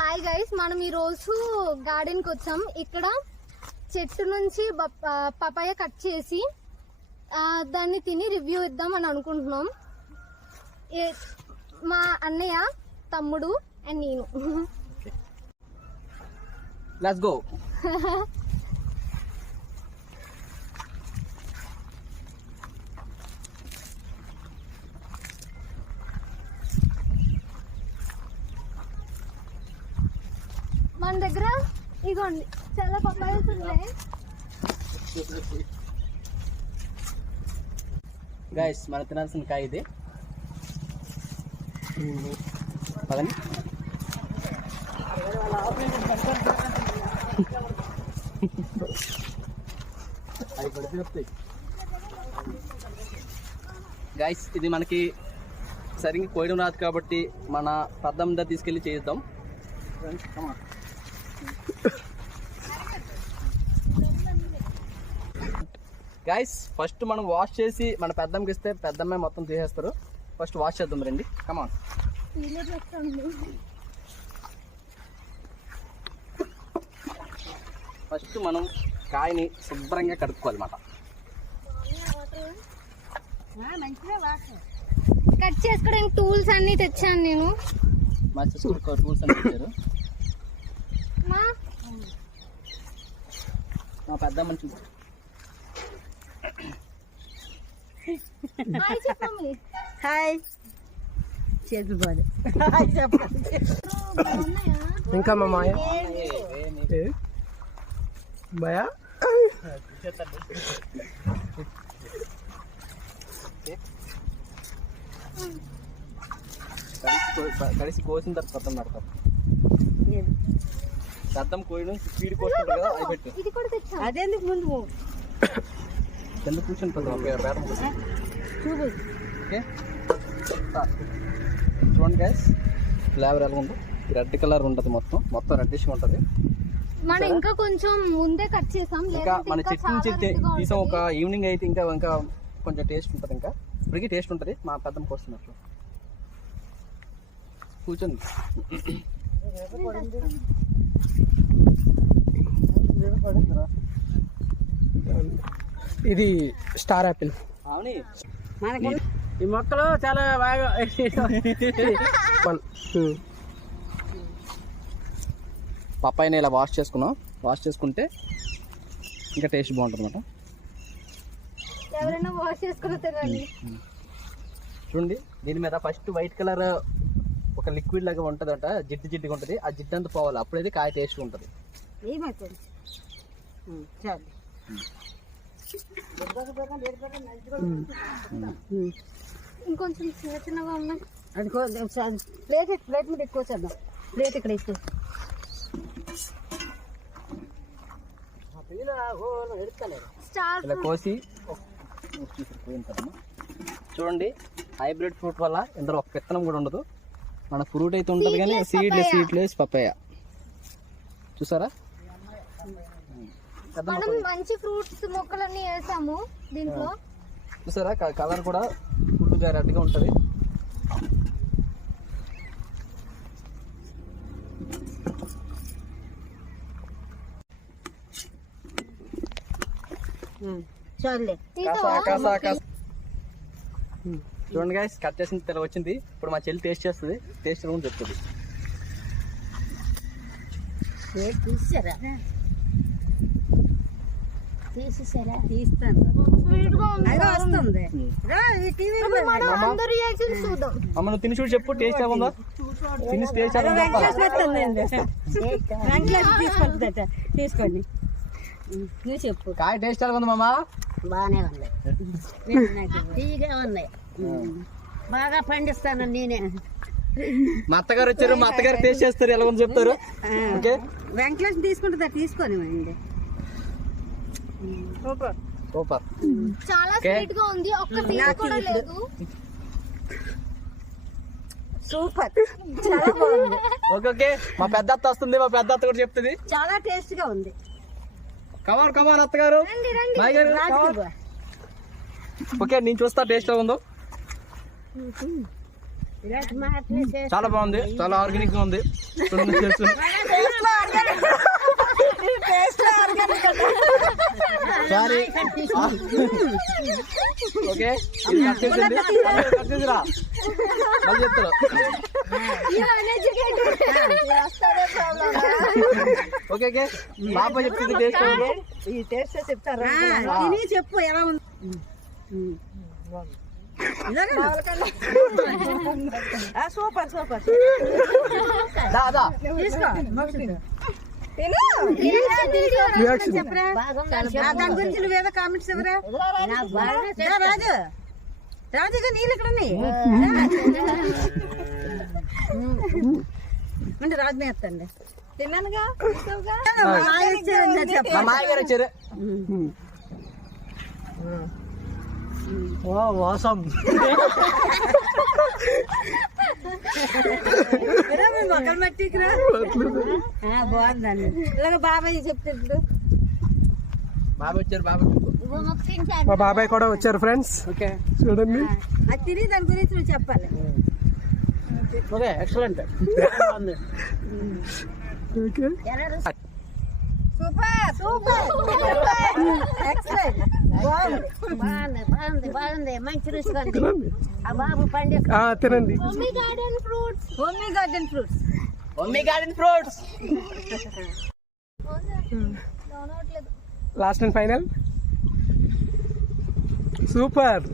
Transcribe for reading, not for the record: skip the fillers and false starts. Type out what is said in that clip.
Hi guys, మనం ఈ రోజు గార్డెన్ కి వచ్చాం. ఇక్కడ చెట్టు నుంచి పపాయ కట్ చేసి దాన్ని తిని రివ్యూ ఇద్దాం అని అనుకుంటున్నాం. మా అన్నయ్య, తమ్ముడు అండ్ నేను. Let's go. మన దగ్గర ఇగోండి చాలా పపాయస్ ఉన్నాయి. గైస్, మనం తినాల్సిన కాయ ఇది. పదండి. గైస్, ఇది మనకి సరిగ్గా కోయడం రాదు కాబట్టి మన పెద్దమ్మ దగ్గర తీసుకెళ్ళి చేద్దాం. గైస్, ఫస్ట్ మనం వాష్ చేసి మన పెద్దమ్మకి ఇస్తే పెద్దమ్మ మొత్తం తీసేస్తారు. ఫస్ట్ వాష్ చేద్దాం రండి. కమాన్. ఫస్ట్ మనం కాయని శుభ్రంగా కడుక్కోవాలన్నమాట. కట్ చేసుకోవడానికి టూల్స్ అన్ని తెచ్చాను నేను. మా చూసుకో టూల్స్ అని తెచ్చారు. మా పెద్దమ్మని చూసి హాయ్ చేతులు బాగా ఇంకా మా మాయ భయా కలిసి కోసిన తర్వాత పెద్దం నడతాం. పెద్దం కోయడం స్పీడ్ కోసుకుంటారు కదా, అది పెట్టు. అదేందుకు ముందు కింద కూర్చొని పెద్దాం చూపు. ఓకే, చూడండి గైస్, ఫ్లేవర్ ఎలా ఉందో. రెడ్ కలర్ ఉంటుంది, మొత్తం రెడ్డిష్గా ఉంటుంది. మనం ఇంకా కొంచెం ముందే కట్ చేసాం. ఇంకా మన చెట్టు నుంచి తీసాం. ఒక ఈవినింగ్ అయితే ఇంకా కొంచెం టేస్ట్ ఉంటుంది. ఇంకా ఇప్పటికీ టేస్ట్ ఉంటుంది. మా పెద్దమ్మ కోస్తున్నట్లు కూర్చొని. ఇది స్టార్ యాపిల్. అవుని, ఈ మొక్కలు చాలా బాగా పప్పాయిని ఇలా వాష్ చేసుకున్నాం. వాష్ చేసుకుంటే ఇంకా టేస్ట్ బాగుంటుంది అన్నమాట. ఎవరైనా వాష్ చేసుకుని తినండి. చూడండి, దీని మీద ఫస్ట్ వైట్ కలర్ ఒక లిక్విడ్ లాగా ఉంటుందట, జిడ్డుగా ఉంటుంది. ఆ జిడ్డు అంతా పోవాలి, అప్పుడైతే కాయ టేస్ట్ ఉంటుంది. ఇంకొంచెం చిన్నగా ఉన్నాయి. ప్లేట్ మీద ఎక్కువ చేద్దాం. ప్లేట్ ఇక్కడ ఎక్కువ ఇలా కోసి చూడండి. హైబ్రిడ్ ఫ్రూట్ వల్ల ఇందులో ఒక విత్తనం కూడా ఉండదు. మన ఫ్రూట్ అయితే ఉంటుంది కానీ సీడ్లెస్ పపాయ. చూసారా, మనం మంచి ఫ్రూట్స్ మొక్కలన్నీ వేసాము దీంట్లో. చూసారా, కలర్ కూడా ఫుల్గా రెడ్గా ఉంటుంది. చూడండి గైస్, కట్ చేసిన తెల్ల వచ్చింది. ఇప్పుడు మా చెల్లి టేస్ట్ చేస్తుంది. టేస్ట్ రూమ్ చెప్తుంది. అమ్మ, తిని చూడు, చెప్పు టేస్ట్ ఏముందో. తిని టేస్ట్ తీసుకోండి, చెప్పు. కాయ టేస్ట్ ఎలా ఉంది మామ? బాగానే ఉన్నాయి, తీగా ఉన్నాయి. బాగా పండిస్తాను నేనే. మా అత్తగారు వచ్చారు, మా అత్తగారు టేస్ట్ చేస్తారు, ఎలా ఉంది చెప్తారు. ఓకే, వెంకటేష్ తీసుకుంటుందా? తీసుకొని సూపర్. చాలా స్వీట్ గా ఉంది. ఒక్క పీస్ కూడా లేదు. సూపర్, చాలా బాగుంది. ఓకే, మా పెద్ద అత్త వస్తుంది. మా పెద్ద అత్త కూడా చెప్తుంది. చాలా టేస్ట్ గా ఉంది. కమాన్ అత్తగారు, బాయ్ గారు. ఓకే, నేను చూస్తా టేస్ట్ ఎలా ఉందో. చాలా బాగుంది, చాలా ఆర్గానిక్ గా ఉంది. చూడండి, చేస్తుంది. సారీ ఓకే, ఇది కట్ చేసింది. కట్ చేసిరా మళ్ళీ చెప్తారు. ఓకే ఓకే, పాప చెప్తుంది టేస్ట్. ఈ టేస్ట్ చెప్తారా? చెప్పు ఎలా ఉంది. Super super. దాదా దాని గురించి నువ్వేదో కామెంట్స్ ఎవరా? రాజు రాజుగా నీళ్ళు ఇక్కడ ఉన్నాయి అంటే రాజు నేర్తండి. తిన్నానుగా మా మాయగారు వచ్చారు. వాసం మొక్కలు మట్టికిరా బాగుందండి. ఇలాగ బాబాయ్ చెప్తాడు. బాబా వచ్చారు. బాబా మా బాబాయ్ కూడా వచ్చారు ఫ్రెండ్స్. ఓకే చూడండి. అది తిని దాని గురించి నువ్వు చెప్పాలి. Okay excellent. Okay super super excellent. బాగుంది మంచి రుచిగా ఉంది. ఆ బాబు పండి తినండి. Mummy garden fruits. Mummy garden fruits. Last and final. Super.